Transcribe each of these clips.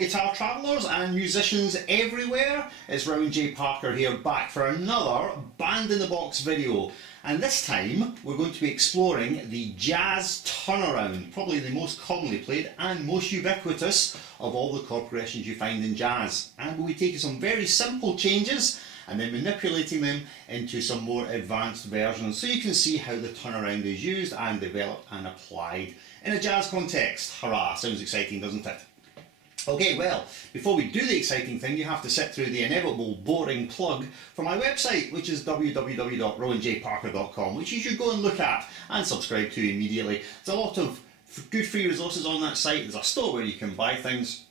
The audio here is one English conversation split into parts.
guitar travellers and musicians everywhere. It's Rowan J. Parker here, back for another Band in the Box video. And this time we're going to be exploring the jazz turnaround, probably the most commonly played and most ubiquitous of all the chord progressions you find in jazz. And we'll be taking some very simple changes and then manipulating them into some more advanced versions so you can see how the turnaround is used and developed and applied in a jazz context. Hurrah, sounds exciting, doesn't it? Okay, well, before we do the exciting thing, you have to sit through the inevitable boring plug for my website, which is www.rowanjparker.com, which you should go and look at and subscribe to immediately. There's a lot of good free resources on that site. There's a store where you can buy things,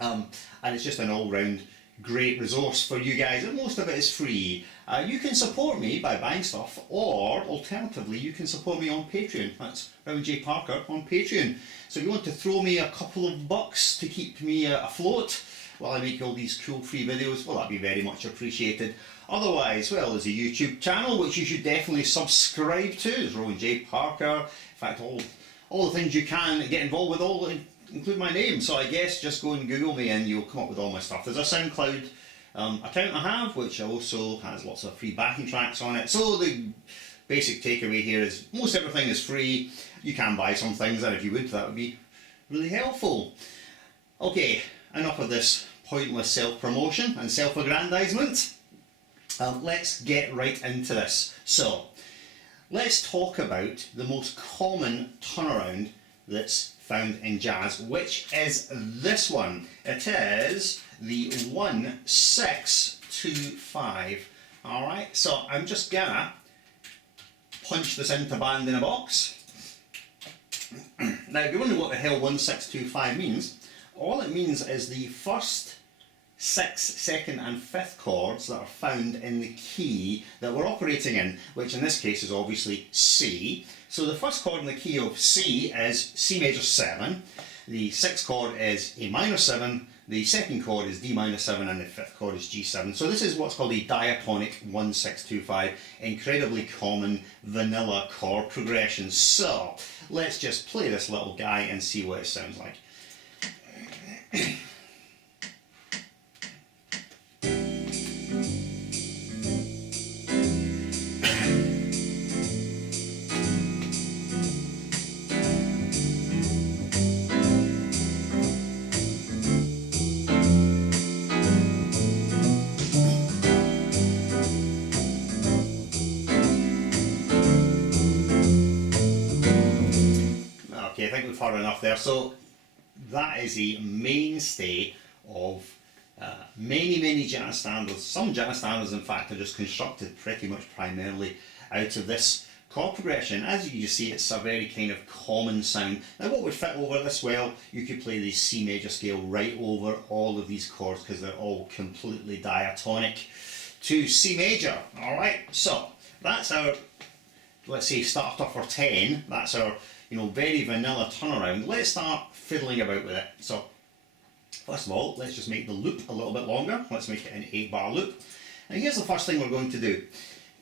and it's just an all-round great resource for you guys, and most of it is free. You can support me by buying stuff, or alternatively you can support me on Patreon. That's Rowan J. Parker on Patreon. So if you want to throw me a couple of bucks to keep me afloat while I make all these cool free videos, well, that'd be very much appreciated. Otherwise, well, there's a YouTube channel which you should definitely subscribe to. There's Rowan J. Parker. In fact, all the things you can get involved with all include my name, so I guess just go and Google me and you'll come up with all my stuff. There's a SoundCloud account I have, which also has lots of free backing tracks on it. So the basic takeaway here is most everything is free. You can buy some things, and if you would, that would be really helpful. Okay, enough of this pointless self-promotion and self-aggrandizement. Let's get right into this. So, let's talk about the most common turnaround that's found in jazz, which is this one. It is the 1-6-2-5. Alright, so I'm just gonna punch this into Band in a Box. Now, if you're wondering what the hell 1-6-2-5 means, all it means is the first 6th, 2nd and 5th chords that are found in the key that we're operating in, which in this case is obviously C. So the first chord in the key of C is C major 7, the 6th chord is A minor 7, the 2nd chord is D minor 7 and the 5th chord is G7. So this is what's called a diatonic 1-6-2-5, incredibly common vanilla chord progression. So let's just play this little guy and see what it sounds like. Okay, I think we've heard enough there. So that is a mainstay of many jazz standards. Some jazz standards, in fact, are just constructed pretty much primarily out of this chord progression. As you can see, it's a very kind of common sound. Now, what would fit over this? Well, you could play the C major scale right over all of these chords because they're all completely diatonic to C major. Alright, so that's our, let's say, start off for 10. That's our, very vanilla turnaround. Let's start fiddling about with it. So, first of all, let's just make the loop a little bit longer. Let's make it an 8-bar loop. And here's the first thing we're going to do.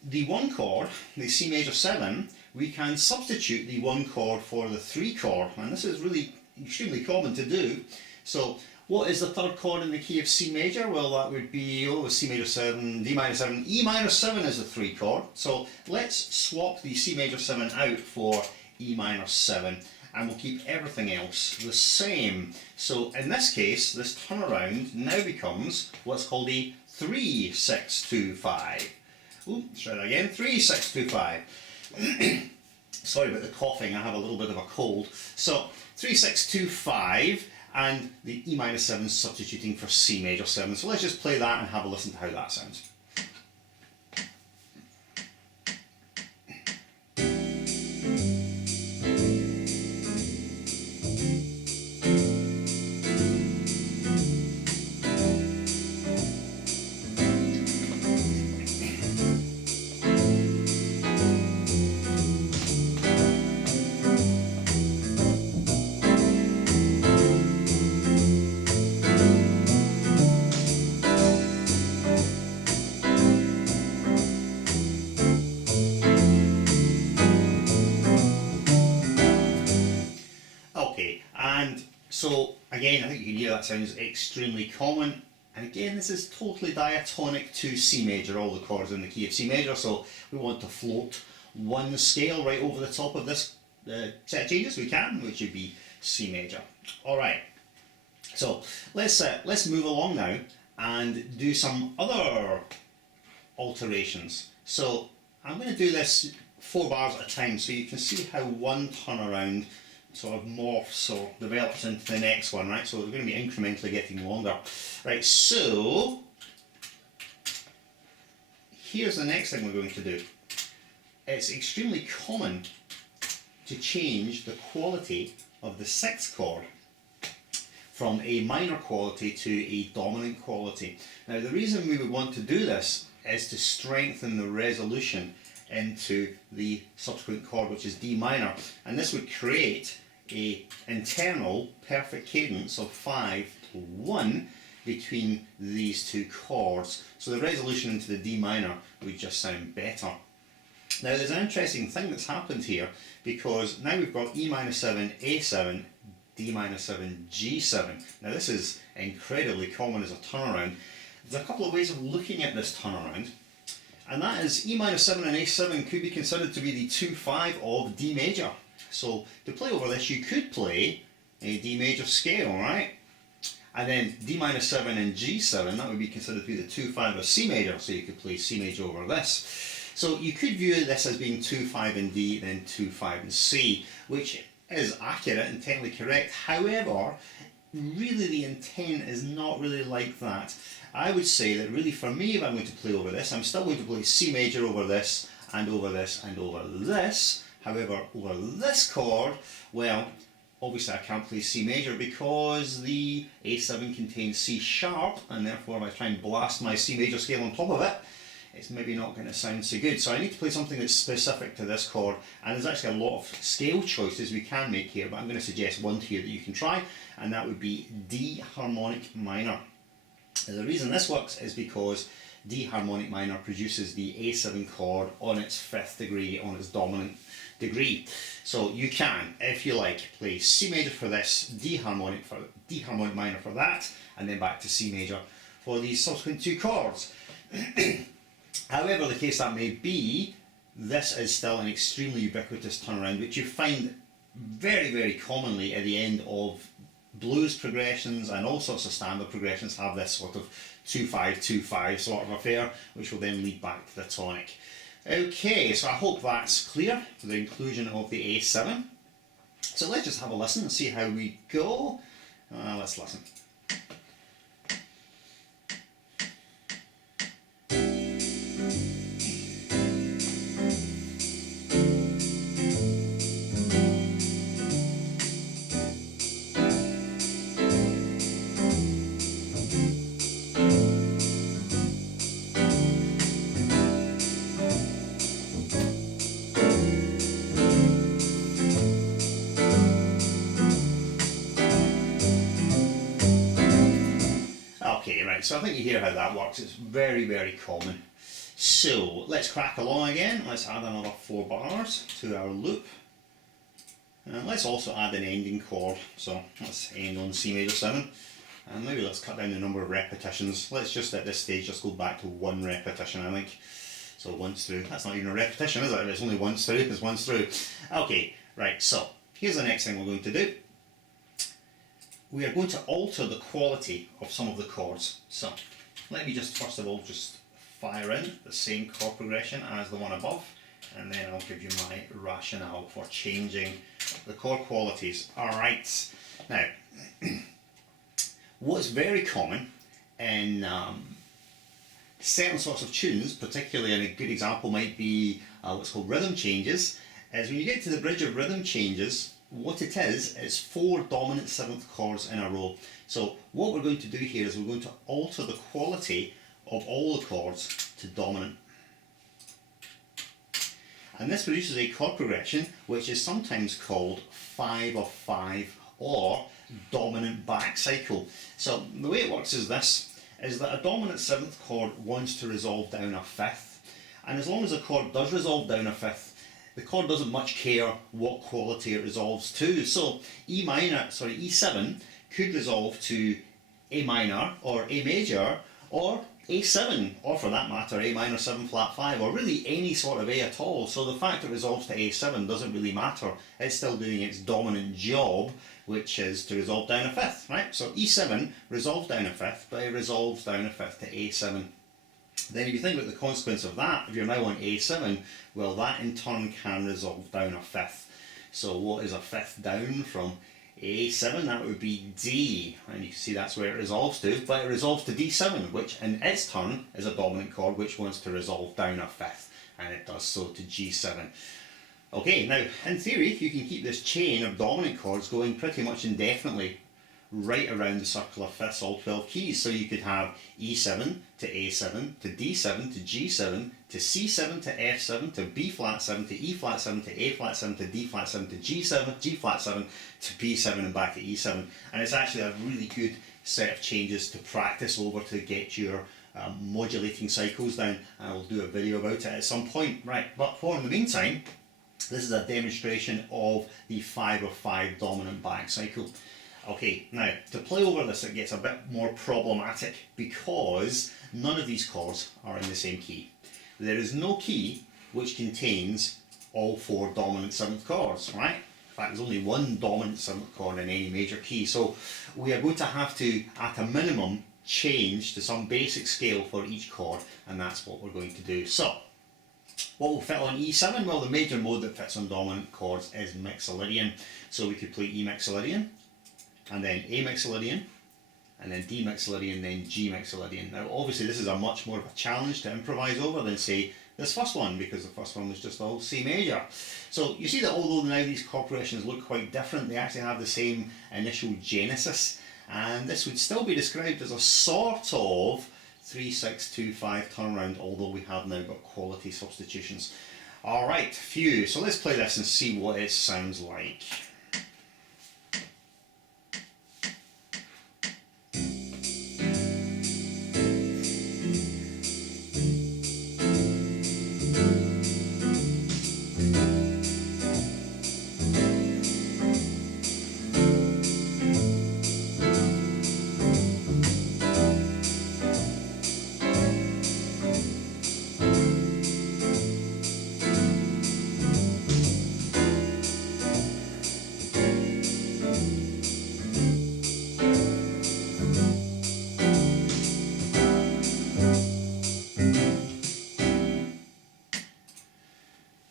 The 1 chord, the C major 7, we can substitute the 1 chord for the 3 chord. And this is really extremely common to do. So, what is the 3rd chord in the key of C major? Well, that would be C major 7, D minor 7, E minor 7 is the 3 chord. So, let's swap the C major 7 out for E minor 7, and we'll keep everything else the same. So in this case, this turnaround now becomes what's called a 3-6-2-5. Ooh, let's try that again. 3-6-2-5. Sorry about the coughing, I have a little bit of a cold. So 3-6-2-5, and the E minor 7 substituting for C major 7. So let's just play that and have a listen to how that sounds. So Again, I think you can hear that sounds extremely common. And again, this is totally diatonic to C major, all the chords in the key of C major, so we want to float one scale right over the top of this set of changes, we can, which would be C major. Alright, so let's move along now and do some other alterations. So I'm going to do this 4 bars at a time so you can see how one turnaround sort of morphs or develops into the next one, right? So they're going to be incrementally getting longer. Right, so here's the next thing we're going to do. It's extremely common to change the quality of the 6th chord from a minor quality to a dominant quality. Now the reason we would want to do this is to strengthen the resolution into the subsequent chord, which is D minor, and this would create a internal perfect cadence of 5-1 between these two chords, so the resolution into the D minor would just sound better. Now there's an interesting thing that's happened here, because now we've got E minor 7, A7, D minor 7, G7. Now this is incredibly common as a turnaround. There's a couple of ways of looking at this turnaround, and that is E minor 7 and A7 could be considered to be the 2-5 of D major. So to play over this, you could play a D major scale, right? And then D minor 7 and G7, that would be considered to be the 2-5 of C major, so you could play C major over this. So you could view this as being 2-5 in D, then 2-5 in C, which is accurate and technically correct. However, really the intent is not really like that. I would say that really for me, if I'm going to play over this, I'm still going to play C major over this, and over this, and over this. However, over this chord, well, obviously I can't play C major because the A7 contains C sharp, and therefore if I try and blast my C major scale on top of it, it's maybe not going to sound so good. So I need to play something that's specific to this chord, and there's actually a lot of scale choices we can make here, but I'm going to suggest one here that you can try, and that would be D harmonic minor. Now, the reason this works is because D harmonic minor produces the A7 chord on its 5th degree, on its dominant degree. So you can, if you like, play C major for this, D harmonic minor for that, and then back to C major for these subsequent two chords. However the case that may be, this is still an extremely ubiquitous turnaround, which you find very, very commonly at the end of blues progressions, and all sorts of standard progressions have this sort of 2-5-2-5 sort of affair, which will then lead back to the tonic. Okay, so I hope that's clear for the inclusion of the A7. So let's just have a listen and see how we go. Let's listen. Okay, right, so I think you hear how that works. It's very, very common. So let's crack along again. Let's add another 4 bars to our loop. And let's also add an ending chord. So let's end on C major 7. And maybe let's cut down the number of repetitions. Let's just at this stage just go back to 1 repetition, I think. So once through. That's not even a repetition, is it? If it's only once through, it's once through. Okay, right, so here's the next thing we're going to do. We are going to alter the quality of some of the chords. So let me just first of all just fire in the same chord progression as the one above, and then I'll give you my rationale for changing the chord qualities. Alright, now what's very common in certain sorts of tunes, particularly, and a good example might be what's called rhythm changes, is when you get to the bridge of rhythm changes, what it is 4 dominant 7th chords in a row. So what we're going to do here is we're going to alter the quality of all the chords to dominant. And this produces a chord progression which is sometimes called 5 of 5 or dominant back cycle. So the way it works is this, is that a dominant 7th chord wants to resolve down a 5th, and as long as the chord does resolve down a 5th, the chord doesn't much care what quality it resolves to. So E7 could resolve to A minor or A major or A7, or for that matter A minor 7 flat 5, or really any sort of A at all. So the fact it resolves to A7 doesn't really matter. It's still doing its dominant job, which is to resolve down a fifth, right? So E7 resolves down a fifth, but it resolves down a fifth to A7. Then if you think about the consequence of that, if you're now on A7, well, that in turn can resolve down a fifth. So what is a fifth down from A7? That would be D, and you can see that's where it resolves to, but it resolves to D7, which in its turn is a dominant chord which wants to resolve down a fifth, and it does so to G7. Okay, now in theory you can keep this chain of dominant chords going pretty much indefinitely, right around the circle of fifths, all 12 keys. So you could have E7 to A7 to D7 to G7 to C7 to F7 to B flat 7 to E flat 7 to A flat 7 to D flat 7 to G7, G flat 7 to B7 and back to E7. And it's actually a really good set of changes to practice over to get your modulating cycles down. And I'll do a video about it at some point. Right, but for in the meantime, this is a demonstration of the 5/5 dominant back cycle. Okay, now to play over this it gets a bit more problematic because none of these chords are in the same key. There is no key which contains all 4 dominant 7th chords, right? In fact, there's only one dominant 7th chord in any major key, so we are going to have to, at a minimum, change to some basic scale for each chord, and that's what we're going to do. So, what will fit on E7? Well, the major mode that fits on dominant chords is Mixolydian, so we could play E Mixolydian, and then A Mixolydian, and then D Mixolydian, then G Mixolydian. Now obviously this is a much more of a challenge to improvise over than say this first one, because the first one was just all C major. So you see that although now these corporations look quite different, they actually have the same initial genesis, and this would still be described as a sort of 3/6-2/5 turnaround, although we have now got quality substitutions. Alright, phew, so let's play this and see what it sounds like.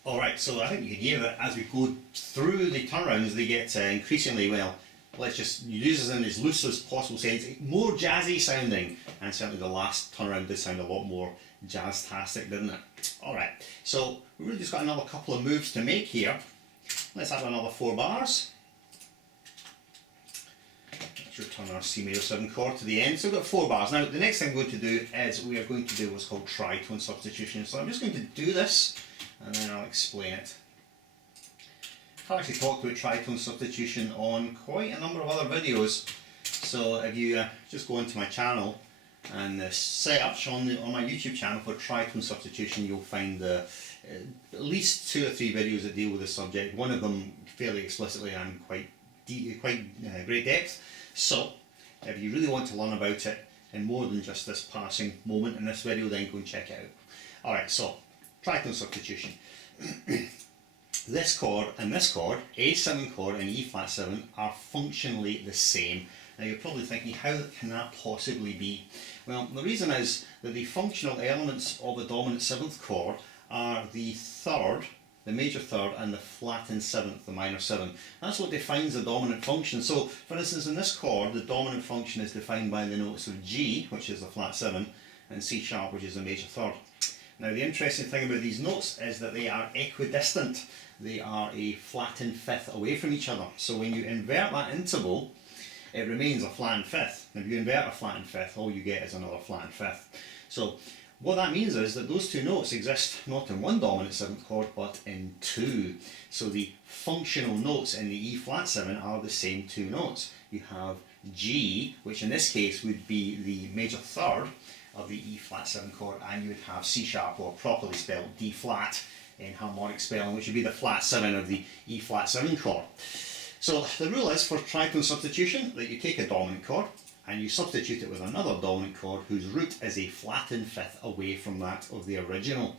Alright, so I think you can hear that as we go through the turnarounds they get increasingly, well, let's just use this in as loose as possible sense, more jazzy sounding, and certainly the last turnaround did sound a lot more jazz-tastic, didn't it? Alright, so we've really just got another couple of moves to make here. Let's add another 4 bars. Let's return our C major 7 chord to the end. So we've got 4 bars. Now the next thing I'm going to do is we are going to do what's called tritone substitution. So I'm just going to do this and then I'll explain it. I've actually talked about tritone substitution on quite a number of other videos. So if you just go into my channel and search on my YouTube channel for tritone substitution, you'll find at least 2 or 3 videos that deal with this subject. One of them fairly explicitly and quite great depth. So if you really want to learn about it in more than just this passing moment in this video, then go and check it out. Alright, so tritone substitution. This chord and this chord, A7 chord and E flat 7, are functionally the same. Now you're probably thinking, how can that possibly be? Well, the reason is that the functional elements of a dominant 7th chord are the third, the major third, and the flattened 7th, the minor 7. That's what defines the dominant function. So, for instance, in this chord, the dominant function is defined by the notes of G, which is the flat 7, and C sharp, which is the major third. Now the interesting thing about these notes is that they are equidistant. They are a flattened fifth away from each other. So when you invert that interval, it remains a flattened fifth. If you invert a flattened fifth, all you get is another flattened fifth. So what that means is that those 2 notes exist not in one dominant 7th chord, but in 2. So the functional notes in the E flat 7 are the same 2 notes. You have G, which in this case would be the major third of the E flat 7 chord, and you would have C sharp, or properly spelled D flat in harmonic spelling, which would be the flat 7 of the E flat 7 chord. So the rule is for tritone substitution that you take a dominant chord and you substitute it with another dominant chord whose root is a flattened fifth away from that of the original.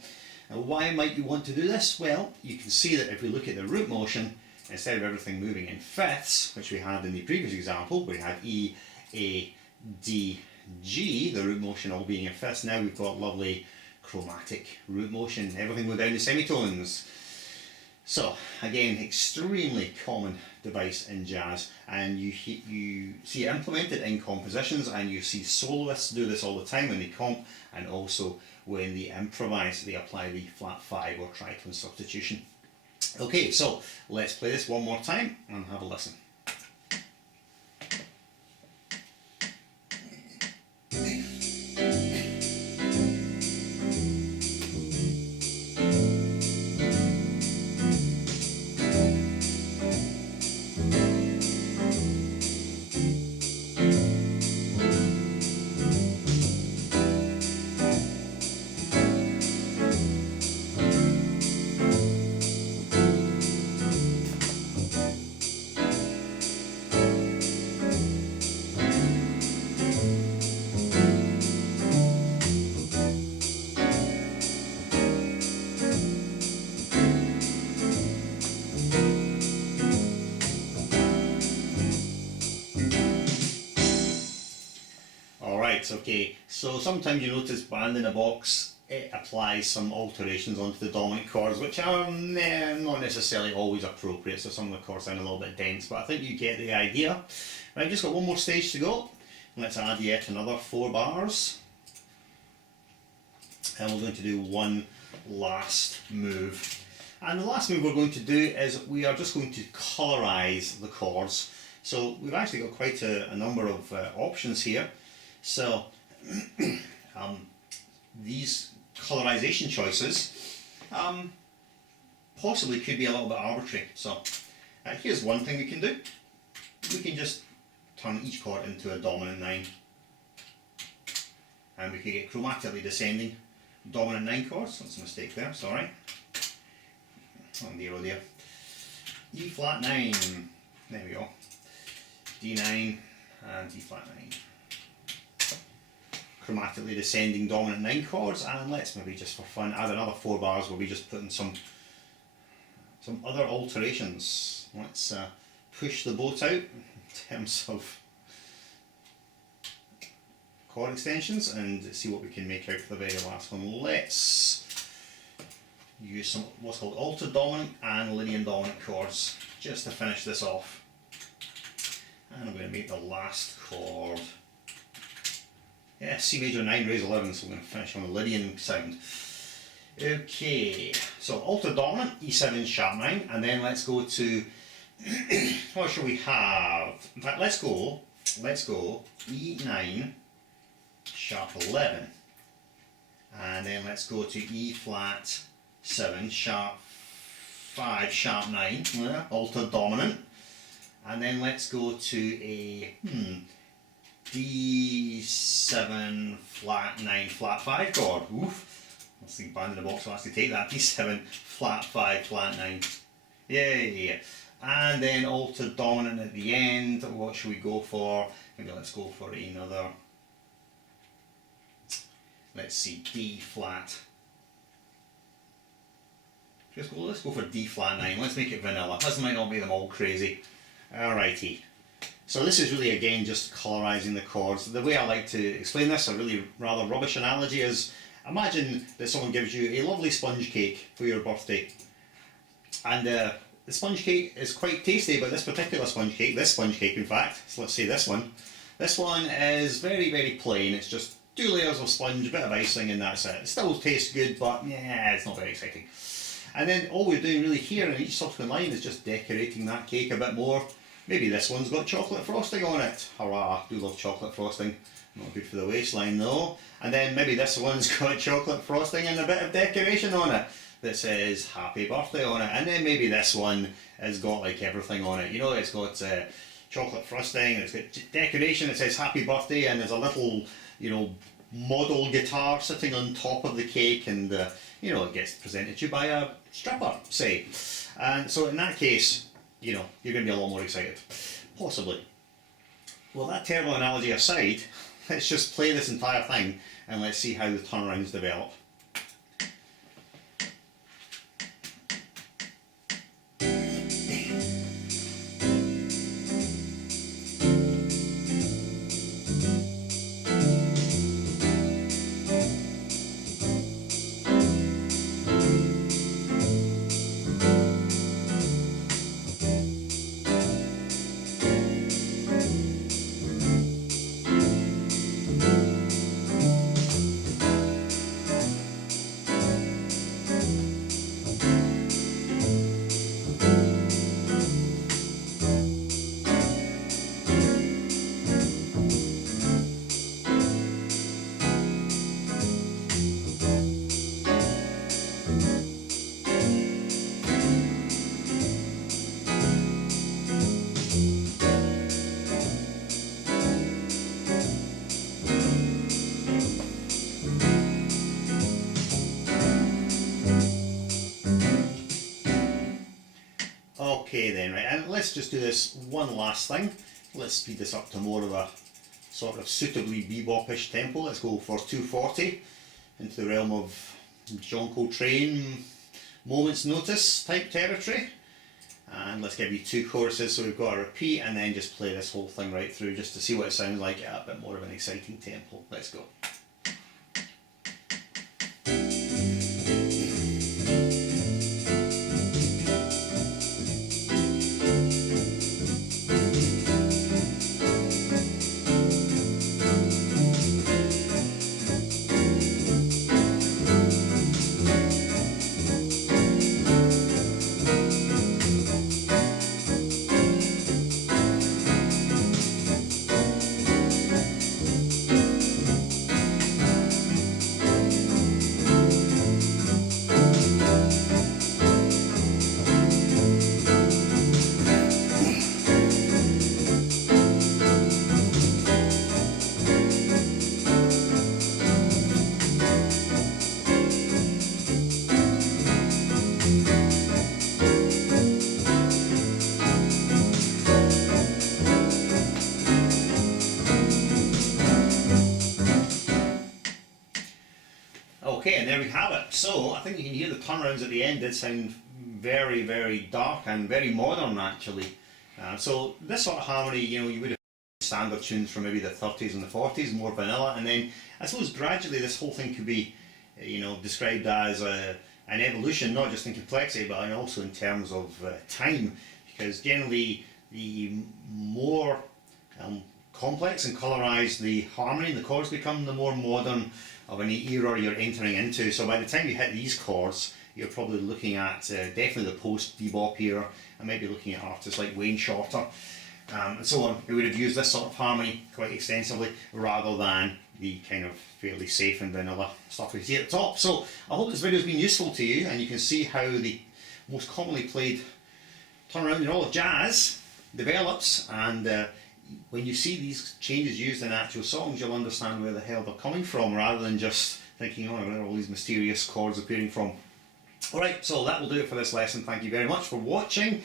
Now why might you want to do this? Well, you can see that if we look at the root motion, instead of everything moving in fifths, which we had in the previous example, we had E, A, D, G, the root motion all being in fifths. Now we've got lovely chromatic root motion, everything went down to semitones. So again, extremely common device in jazz, and you see it implemented in compositions, and you see soloists do this all the time when they comp, and also when they improvise, they apply the flat 5 or tritone substitution. Okay, so let's play this one more time and have a listen. Alright, okay, so sometimes you notice band in a box, it applies some alterations onto the dominant chords, which are not necessarily always appropriate, so some of the chords sound a little bit dense, but I think you get the idea. Right, I've just got one more stage to go. Let's add yet another 4 bars. And we're going to do one last move. And the last move we're going to do is we are just going to colorise the chords. So we've actually got quite a number of options here. So these colorization choices possibly could be a little bit arbitrary. So here's one thing we can do. We can just turn each chord into a dominant 9. And we can get chromatically descending dominant 9 chords. That's a mistake there, sorry. Oh dear, oh dear. E flat 9. There we go. D9 and E flat 9. Chromatically descending dominant 9 chords, and let's maybe just for fun add another 4 bars where we just put in some other alterations. Let's push the boat out in terms of chord extensions and see what we can make out for the very last one. Let's use some what's called altered dominant and Lydian dominant chords just to finish this off. And I'm going to make the last chord, yeah, C major 9 raise 11, so we're going to finish on the Lydian sound. Okay, so altered dominant, E7 sharp 9, and then let's go to, what shall we have? In fact, let's go E9 sharp 11, and then let's go to E flat 7 sharp 5 sharp 9, yeah, altered dominant, and then let's go to a D7 flat 9 flat 5 chord. Oof, let's see, band in the box will actually take that. D7 flat 5 flat 9. Yay! And then altered dominant at the end. What should we go for? Maybe let's go for another. Let's see, D flat. Let's go for D flat 9. Let's make it vanilla. This might not make them all crazy. Alrighty. So this is really again just colorizing the chords. The way I like to explain this, a really rather rubbish analogy, is imagine that someone gives you a lovely sponge cake for your birthday. And the sponge cake is quite tasty, but this particular sponge cake, in fact, so let's say this one is very, very plain. It's just 2 layers of sponge, a bit of icing, and that's it. It still tastes good, but yeah, it's not very exciting. And then all we're doing really here in each subsequent line is just decorating that cake a bit more. Maybe this one's got chocolate frosting on it. Hurrah, I do love chocolate frosting. Not good for the waistline though. And then maybe this one's got chocolate frosting and a bit of decoration on it that says happy birthday on it. And then maybe this one has got like everything on it. You know, it's got chocolate frosting, it's got decoration that says happy birthday, and there's a little, you know, model guitar sitting on top of the cake, and you know, it gets presented to you by a stripper, say. And so in that case, you know, you're going to be a lot more excited. Possibly. Well, that terrible analogy aside, let's just play this entire thing and let's see how the turnarounds develop. Okay then, right, and let's just do this one last thing. Let's speed this up to more of a sort of suitably bebopish tempo. Let's go for 240 into the realm of John Coltrane Moment's Notice type territory. And let's give you two choruses, so we've got a repeat and then just play this whole thing right through just to see what it sounds like at a bit more of an exciting tempo. Let's go. Okay, and there we have it. So I think you can hear the turnarounds at the end did sound very, very dark and very modern actually. So this sort of harmony, you know, you would have standard tunes from maybe the 30s and the 40s, more vanilla, and then I suppose gradually this whole thing could be, you know, described as an evolution, not just in complexity, but also in terms of time, because generally the more complex and colorized the harmony and the chords become, the more modern of an era you're entering into. So by the time you hit these chords, you're probably looking at definitely the post-bebop era, and maybe looking at artists like Wayne Shorter and so on, who would have used this sort of harmony quite extensively rather than the kind of fairly safe and vanilla stuff we see at the top. So I hope this video has been useful to you, and you can see how the most commonly played turnaround in all of jazz develops, and when you see these changes used in actual songs, you'll understand where the hell they're coming from, rather than just thinking, oh, where are all these mysterious chords appearing from. Alright, so that will do it for this lesson. Thank you very much for watching.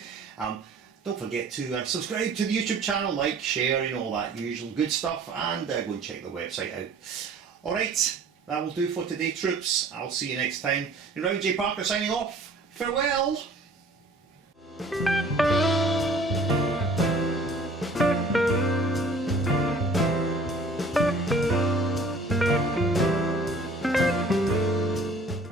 Don't forget to subscribe to the YouTube channel, like, share, you know, all that usual good stuff, and go and check the website out. Alright, that will do for today, troops. I'll see you next time. Round J. Parker signing off. Farewell!